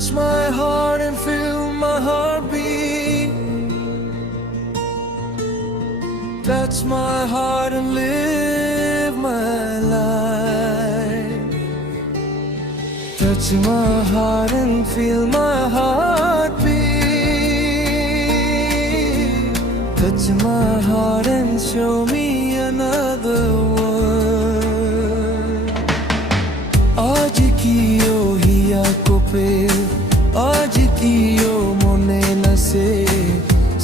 Touch my heart and feel my heartbeat. Touch my heart and live my life. Touch my heart and feel my heartbeat. Touch my heart and show me another world. आज कियो हिया को पे आज कियो मने नसे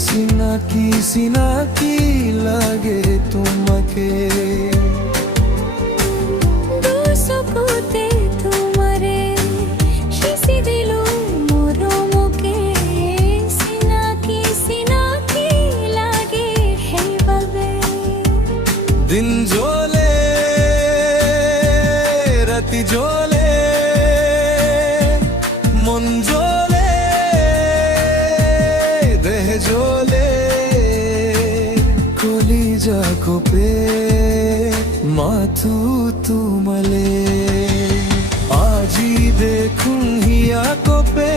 सीना की लागे तुमके दिन जोले राति जोले मन जोले देह जोले कलिजा को पे माथु तुमले आजी देखूं हिया को पे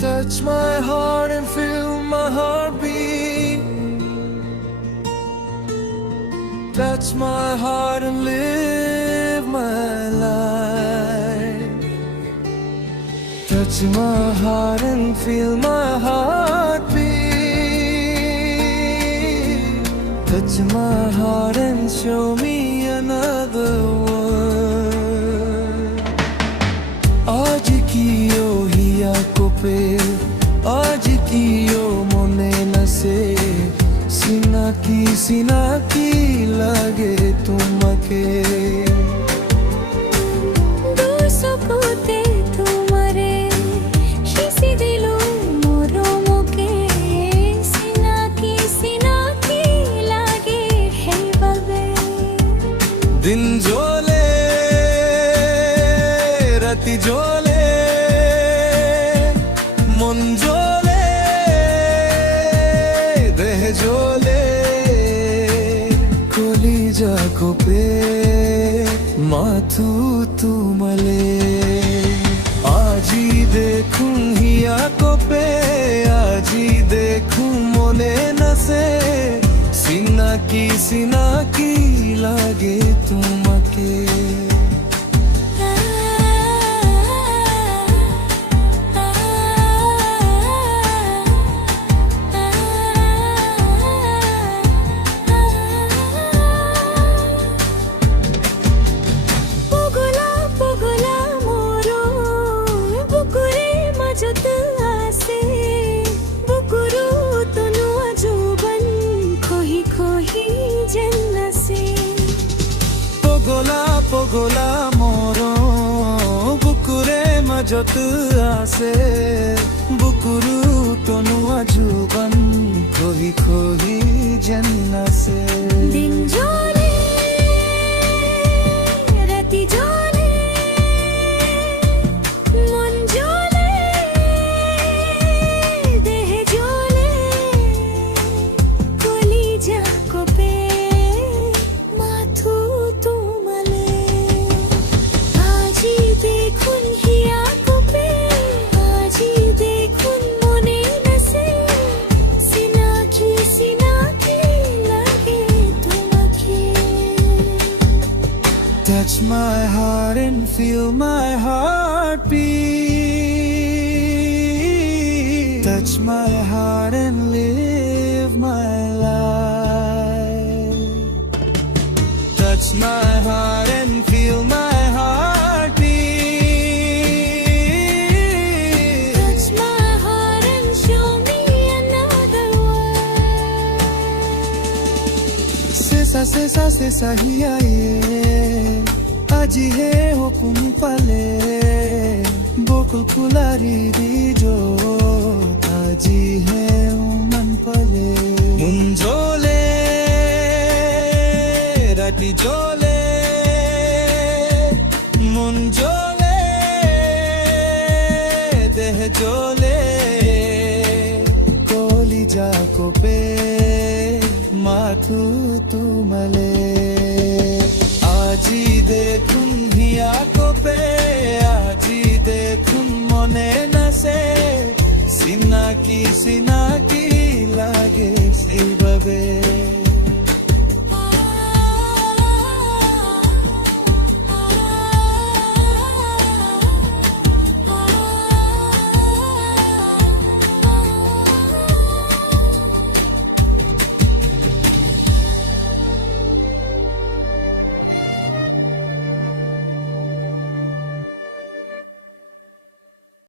Touch my heart and feel my heartbeat. Touch my heart and live my life. Touch my heart and feel my heartbeat. Touch my heart and show me another world. आज कियो हिया को पे आज कियो मने नसे सीना की लागे तुमके दिन जोले राति जोले मन जोले देह जोले कलिजा को पे माथु तुमले आजी देखूं हिया को पे आजी देखूं मने नसे सीना की लागे तुमके পগলা মোর বুকুরে মাজত আছে বুকুরু তনুয়া যুবন খহি খহি যেন আছে দিন জলে রাতি জলে মন জলে দেহ জলে কলিজা কোপে Matthew Touch my heart and feel my heartbeat. Touch my heart and live my life. Touch my heart and feel my heartbeat. Touch my heart and show me another world. Sesa hiya ye আজি হে হুকুম পালে বকুল foolery দিজো আজি হে মন পালে মন জলে রাতি জলে মন জলে দেহ জলে কলিজা को पे মাথু তুমলে আজি দেখুন হিয়া কোপে আজি দেখুন মনে নাচে চিনাকি চিনাকি লাগে সেইভাবে